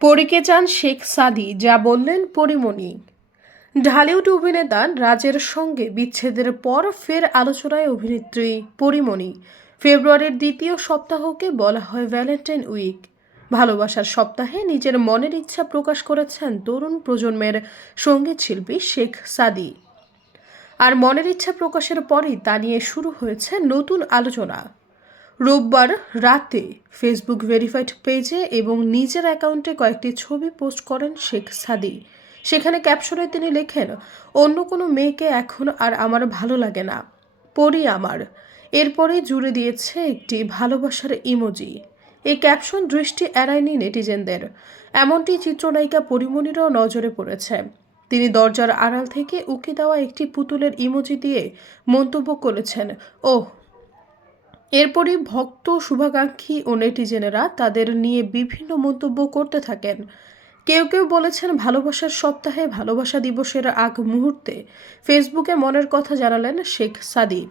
পরীকে চান শেখ সাদি, যা বললেন পরীমণি। ঢালিউড অভিনেতা রাজের সঙ্গে বিচ্ছেদের পর ফের আলোচনায় অভিনেত্রী পরীমণি। ফেব্রুয়ারির দ্বিতীয় সপ্তাহকে বলা হয় ভ্যালেন্টাইন উইক। ভালোবাসার সপ্তাহে নিজের মনের ইচ্ছা প্রকাশ করেছেন তরুণ প্রজন্মের সঙ্গীত শিল্পী শেখ সাদি। আর মনের ইচ্ছা প্রকাশের পরই তা নিয়ে শুরু হয়েছে নতুন আলোচনা। রোববার রাতে ফেসবুক ভেরিফাইড পেজে এবং নিজের অ্যাকাউন্টে কয়েকটি ছবি পোস্ট করেন শেখ সাদি। সেখানে ক্যাপশনে তিনি লেখেন, অন্য কোনো মেয়েকে এখন আর আমার ভালো লাগে না, পরি আমার। এরপরে জুড়ে দিয়েছে একটি ভালোবাসার ইমোজি। এই ক্যাপশন দৃষ্টি এড়ায়নি নেটিজেনদের। এমনটি চিত্রনায়িকা পরীমণিরও নজরে পড়েছে। তিনি দরজার আড়াল থেকে উকি দেওয়া একটি পুতুলের ইমোজি দিয়ে মন্তব্য করেছেন, ওহ। এরপরই ভক্ত, শুভাকাঙ্ক্ষী ও নেটিজেনেরা তাদের নিয়ে বিভিন্ন মন্তব্য করতে থাকেন। কেউ কেউ বলেছেন, ভালোবাসার সপ্তাহে ভালোবাসা দিবসের আগ মুহূর্তে ফেসবুকে মনের কথা জানালেন শেখ সাদি।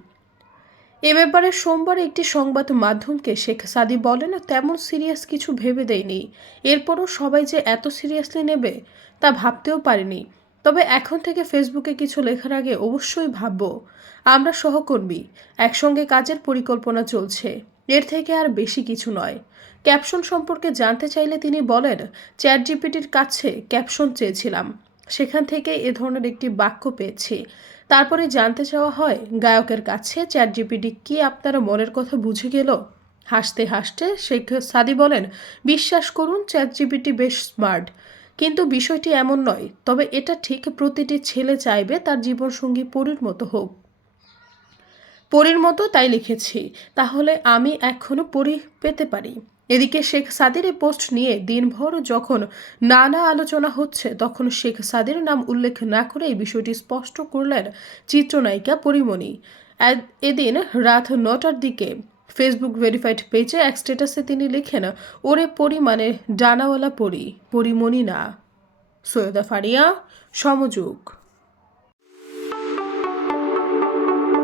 এ ব্যাপারে সোমবার একটি সংবাদ মাধ্যমকে শেখ সাদি বলেন, তেমন সিরিয়াস কিছু ভেবে দেয়নি। এরপরও সবাই যে এত সিরিয়াসলি নেবে তা ভাবতেও পারিনি। তবে এখন থেকে ফেসবুকে কিছু লেখার আগে অবশ্যই ভাবব। আমরা সহকর্মী, একসঙ্গে কাজের পরিকল্পনা চলছে, এর থেকে আর বেশি কিছু নয়। ক্যাপশন সম্পর্কে জানতে চাইলে তিনি বলেন, চ্যাটজিপিটির কাছে ক্যাপশন চেয়েছিলাম, সেখান থেকে এ ধরনের একটি বাক্য পেয়েছি। তারপরে জানতে চাওয়া হয় গায়কের কাছে, চ্যাটজিপিটি কি আপনার মনের কথা বুঝে গেল? হাসতে হাসতে শেখ সাদি বলেন, বিশ্বাস করুন চ্যাটজিপিটি বেশ স্মার্ট, কিন্তু বিষয়টি এমন নয়। তবে এটা ঠিক, প্রতিটি ছেলে চাইবে তার জীবনসঙ্গী পরীর মতো হোক। পরীর মতো তাই লিখেছি, তাহলে আমি এখনো পরী পেতে পারি। এদিকে শেখ সাদির এই পোস্ট নিয়ে দিনভর যখন নানা আলোচনা হচ্ছে, তখন শেখ সাদির নাম উল্লেখ না করে এই বিষয়টি স্পষ্ট করলেন চিত্রনায়িকা পরীমণি। এদিন রাত 9টার দিকে ফেসবুক ভেরিফাইড পেজে এক স্ট্যাটাসে তিনি লিখেন, ওরে পরী মানে ডানাওয়ালা পরী, পরীমণি না। সৈয়দা ফারিয়া, সমযোগ।